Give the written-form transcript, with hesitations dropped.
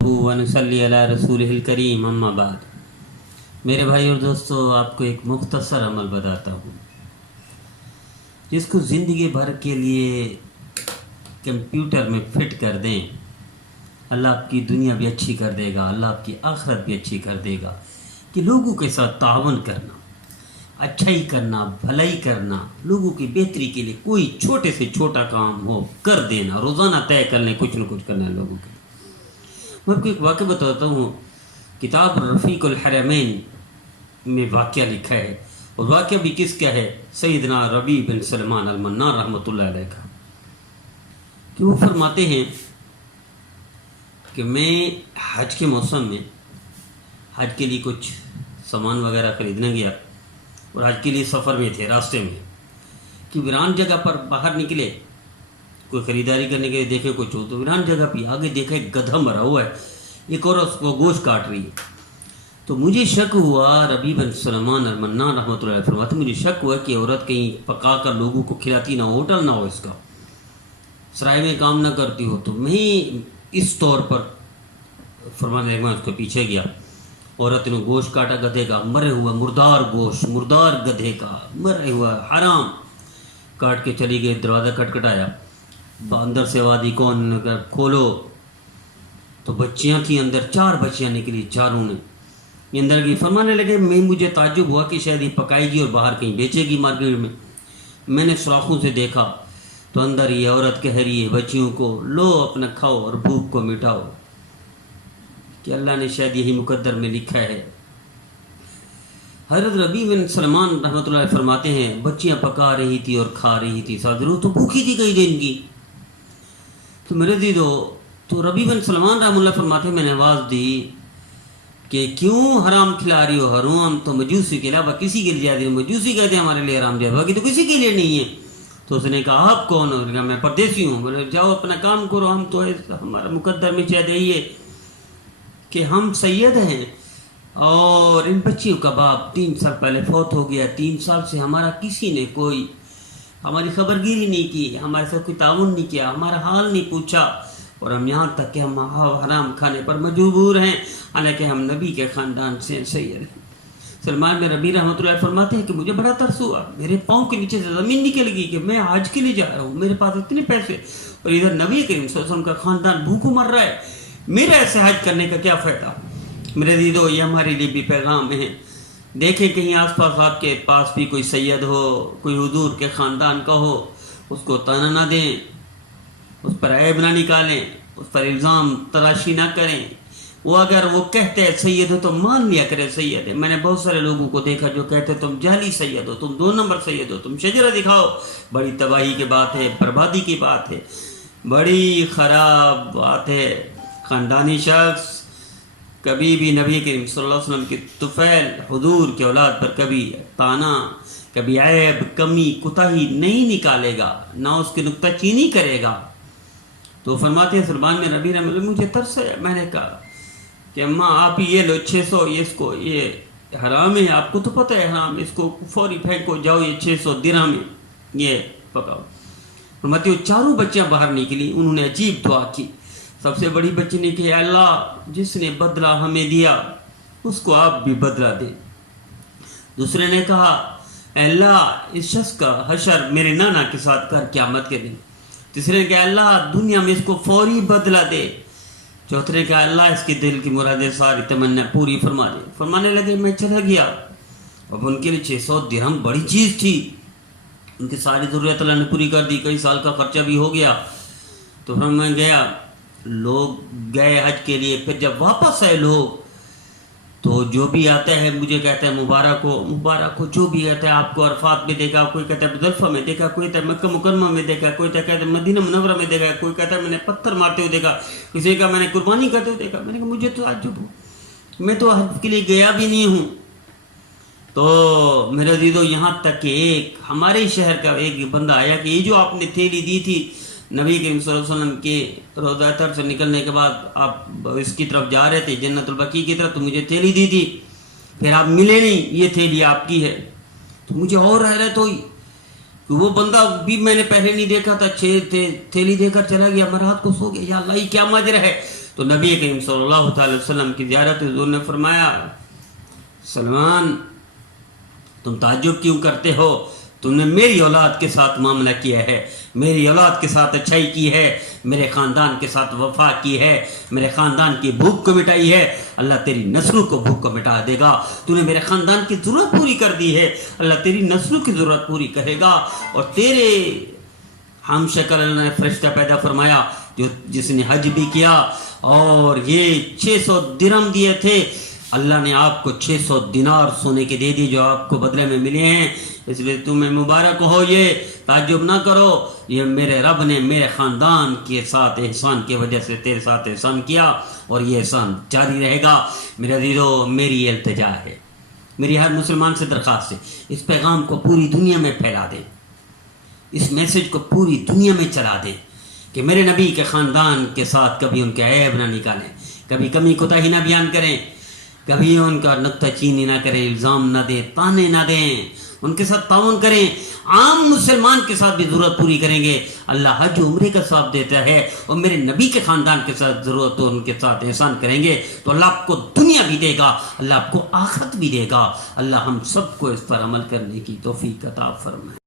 ونصلی علی رسولہ الکریم اما بعد۔ میرے بھائی اور دوستو، آپ کو ایک مختصر عمل بتاتا ہوں جس کو زندگی بھر کے لیے کمپیوٹر میں فٹ کر دیں، اللہ آپ کی دنیا بھی اچھی کر دے گا، اللہ آپ کی آخرت بھی اچھی کر دے گا۔ کہ لوگوں کے ساتھ تعاون کرنا، اچھائی کرنا، بھلائی کرنا، لوگوں کی بہتری کے لیے کوئی چھوٹے سے چھوٹا کام ہو کر دینا، روزانہ طے کر لیں کچھ نہ کچھ کرنا ہے لوگوں کے۔ میں آپ کو ایک واقعہ بتاتا ہوں، کتاب رفیق الحرمین میں واقعہ لکھا ہے، اور واقعہ بھی کس کا ہے؟ سیدنا ربیع بن سلمان المنان رحمۃ اللہ علیہ کا، کہ وہ فرماتے ہیں کہ میں حج کے موسم میں حج کے لیے کچھ سامان وغیرہ خریدنے گیا، اور حج کے لیے سفر میں تھے، راستے میں کہ ویران جگہ پر باہر نکلے کوئی خریداری کرنے کے لیے، دیکھے کچھ ہو تو ویران جگہ پہ آگے دیکھا ایک گدھا مرا ہوا ہے، ایک اور اس کو گوشت کاٹ رہی ہے۔ تو مجھے شک ہوا، ربیع بن سلمان المنان رحمۃ اللہ علیہ فرماتے مجھے شک ہوا کہ عورت کہیں پکا کر لوگوں کو کھلاتی نہ ہو، ہوٹل نہ ہو اس کا، سرائے میں کام نہ کرتی ہو۔ تو میں اس طور پر فرمانے لگا، میں اس کے پیچھے گیا، عورت نے گوشت کاٹا گدھے کا، مرے ہوا مردار گوشت، مردار گدھے کا مرے ہوا حرام، کاٹ کے چلی گئی، دروازہ کٹکھٹایا، اندر سے آواز کون؟ کھولو۔ تو بچیاں تھیں اندر، 4 بچیاں نکلی، چاروں نے اندر کی۔ فرمانے لگے مجھے تعجب ہوا کہ شاید یہ پکائے گی اور باہر کہیں بیچے گی مارکیٹ میں۔ میں نے سوراخوں سے دیکھا تو اندر یہ عورت کہہ رہی ہے بچیوں کو، لو اپنا کھاؤ اور بھوک کو مٹاؤ، کہ اللہ نے شاید یہی مقدر میں لکھا ہے۔ حضرت ربیع بن سلمان رحمۃ اللہ علیہ فرماتے ہیں بچیاں پکا رہی تھی اور کھا رہی تھی، ضرور تو بھوکی تھی کئی دن کی۔ تو میرے دیدو، تو ربیع بن سلمان رحمۃ اللہ فرماتے ہیں میں نے آواز دی کہ کیوں حرام کھلا رہی ہو؟ حرام تو مجوسی کے علاوہ کسی کے لیے جائز نہیں، مجوسی کہتے ہیں ہمارے لیے حرام جائز، باقی تو کسی کے لیے نہیں ہے۔ تو اس نے کہا آپ کون ہو؟ کہا میں پردیسی ہوں۔ بولے جاؤ اپنا کام کرو، ہم تو ہمارا مقدر میں شاید یہی ہے کہ ہم سید ہیں، اور ان بچیوں کا باپ 3 سال پہلے فوت ہو گیا، 3 سال سے ہمارا کسی نے کوئی ہماری خبر گیری نہیں کی، ہمارے ساتھ کوئی تعاون نہیں کیا، ہمارا حال نہیں پوچھا، اور ہم یہاں تک کہ ہم حرام کھانے پر مجبور ہیں، حالانکہ ہم نبی کے خاندان سے سید ہیں۔ سلمان بن ربیع رحمۃ اللہ فرماتے ہیں کہ مجھے بڑا ترس ہوا، میرے پاؤں کے نیچے سے زمین نکل گئی کہ میں حج کے لیے جا رہا ہوں، میرے پاس اتنے پیسے، اور ادھر نبی کریم صلی اللہ علیہ وسلم کا خاندان بھوکوں مر رہا ہے، میرا ایسے حج کرنے کا کیا فائدہ؟ میرے دیدو، یہ ہمارے لیے بھی پیغام ہے۔ دیکھیں کہیں آس پاس آپ کے پاس بھی کوئی سید ہو، کوئی حضور کے خاندان کا ہو، اس کو طعنہ نہ دیں، اس پر عیب نہ نکالیں، اس پر الزام تلاشی نہ کریں۔ وہ اگر وہ کہتے ہیں سید ہو تو مان لیا کرے سید ہے۔ میں نے بہت سارے لوگوں کو دیکھا جو کہتے تم جعلی سید ہو، تم 2 نمبر سید ہو، تم شجرہ دکھاؤ، بڑی تباہی کی بات ہے، بربادی کی بات ہے، بڑی خراب بات ہے۔ خاندانی شخص کبھی بھی نبی کریم صلی اللہ علیہ وسلم کی طفیل حضور کے اولاد پر کبھی طعنہ، کبھی عیب، کمی، کوتاہی نہیں نکالے گا، نہ اس کی نکتہ چینی کرے گا۔ تو فرماتے ہیں سلمان بن ربیع رحمۃ اللہ مجھے ترس ہے، میں نے کہا کہ اماں آپ یہ لو 600، یہ حرام ہے، آپ کو تو پتہ ہے حرام، اس کو فوری پھینکو، جاؤ یہ 600 درہم ہے، یہ پکاؤ۔ فرماتے ہیں چاروں بچیاں باہر نکلی، انہوں نے عجیب دعا کی۔ سب سے بڑی بچی نے کہا اللہ جس نے بدلہ ہمیں دیا اس کو آپ بھی بدلہ دے۔ دوسرے نے کہا اللہ اس شخص کا حشر میرے نانا کے ساتھ کر قیامت کے دن۔ تیسرے نے کہا اللہ دنیا میں اس کو فوری بدلہ دے۔ چوتھے نے کہا اللہ اس کے دل کی مرادیں ساری تمنا پوری فرما دے۔ فرمانے لگے میں چلا گیا، اب ان کے لیے 600 درہم بڑی چیز تھی، ان کی ساری ضرورت اللہ نے پوری کر دی، کئی سال کا خرچہ بھی ہو گیا۔ تو پھر میں گیا، لوگ گئے حج کے لیے، پھر جب واپس آئے لوگ تو جو بھی آتا ہے مجھے کہتا ہے مبارک ہو، مبارک ہو، جو بھی کہتا ہے آپ کو عرفات میں دیکھا، کوئی کہتا ہے مزدلفہ میں دیکھا، کوئی کہتا ہے مکہ مکرمہ میں دیکھا، کوئی کہتا ہے مدینہ منورہ میں دیکھا، کوئی کہتا ہے میں نے پتھر مارتے ہوئے دیکھا، کسی کا میں نے قربانی کرتے ہوئے دیکھا۔ میں نے کہا مجھے تو تعجب ہو، میں تو حج کے لیے گیا بھی نہیں ہوں۔ تو میرا دیدو، یہاں تک کہ ایک ہمارے شہر کا ایک بندہ آیا کہ یہ جو آپ نے تھیلی دی تھی نبی کریم صلی اللہ علیہ وسلم کے روضہ طیب سے نکلنے کے بعد آپ اس کی طرف جا رہے تھے، جنت البقیع کی طرف، تو مجھے تھیلی دی تھی، پھر آپ ملے نہیں، یہ تھیلی آپ کی ہے۔ تو مجھے اور حیرت ہوئی کہ وہ بندہ بھی میں نے پہلے نہیں دیکھا تھا، تھیلی دے کر چلا گیا، میں رات کو سو گیا، یا اللہ یہ کیا ماجرا ہے؟ تو نبی کریم صلی اللہ تعالی وسلم کی زیارت حضور نے فرمایا سلمان تم تعجب کیوں کرتے ہو؟ تم نے میری اولاد کے ساتھ معاملہ کیا ہے، میری اولاد کے ساتھ اچھائی کی ہے، میرے خاندان کے ساتھ وفا کی ہے، میرے خاندان کی بھوک کو مٹائی ہے، اللہ تیری نسلوں کو بھوک کو مٹا دے گا۔ تو نے میرے خاندان کی ضرورت پوری کر دی ہے، اللہ تیری نسلوں کی ضرورت پوری کرے گا۔ اور تیرے ہم شکل اللہ نے فرشتہ پیدا فرمایا جس نے حج بھی کیا، اور یہ 600 درہم دیے تھے، اللہ نے آپ کو 600 دینار سونے کے دے دی جو آپ کو بدلے میں ملے ہیں، اس لیے تمہیں مبارک ہو۔ یہ تعجب نہ کرو، یہ میرے رب نے میرے خاندان کے ساتھ احسان کی وجہ سے تیرے ساتھ احسان کیا، اور یہ احسان جاری رہے گا۔ میرے عزیزو، میری التجا ہے، میری ہر مسلمان سے درخواست ہے، اس پیغام کو پوری دنیا میں پھیلا دیں، اس میسج کو پوری دنیا میں چلا دیں کہ میرے نبی کے خاندان کے ساتھ کبھی ان کے عیب نہ نکالیں، کبھی کمی کوتاہی نہ بیان کریں، کبھی ان کا نکتہ چینی نہ کریں، الزام نہ دیں، تانے نہ دیں، ان کے ساتھ تعاون کریں۔ عام مسلمان کے ساتھ بھی ضرورت پوری کریں گے، اللہ حج عمرے کا ثواب دیتا ہے، اور میرے نبی کے خاندان کے ساتھ ضرورت ہو ان کے ساتھ احسان کریں گے تو اللہ آپ کو دنیا بھی دے گا، اللہ آپ کو آخرت بھی دے گا۔ اللہ ہم سب کو اس پر عمل کرنے کی توفیق عطا فرمائے۔